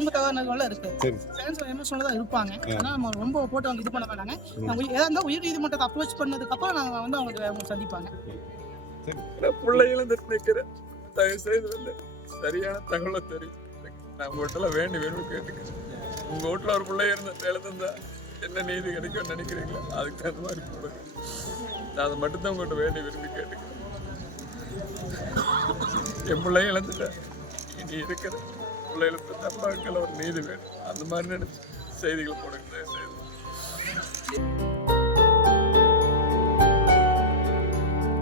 குடும்ப தகவல்கள் இருக்கு. எமோஷனலா தான் இருப்பாங்க. ஆனா நம்ம ரொம்ப போட்டு அவங்க இது பண்ண மாட்டாங்க. ஏதா இருந்தா உயர் நீதிமன்றத்தை அப்ரோச் பண்ணதுக்கு அப்புறம் நாங்க வந்து அவங்க சந்திப்பாங்க. பிள்ளைகளை நினைக்கிறேன். தயவு செய்து சரியான தகவலை தெரியும். நான் உங்கள்கிட்ட வேண்டி கேட்டுக்கிறேன். உங்க வீட்டுல ஒரு பிள்ளை எழுந்தா என்ன நீதி கிடைக்கும்னு நினைக்கிறீங்களா? அதுக்கு தகுந்த மாதிரி போடுங்க. நான் அதை மட்டும்தான் உங்கள்கிட்ட விரும்பி கேட்டுக்கிறேன். என் பிள்ளைய இழந்துட்டேன். இனி இருக்கிற பிள்ளைகளுக்கு தப்பாக்கள் ஒரு நீதி வேணும். அந்த மாதிரி நினைச்சு செய்திகள் போடுங்க.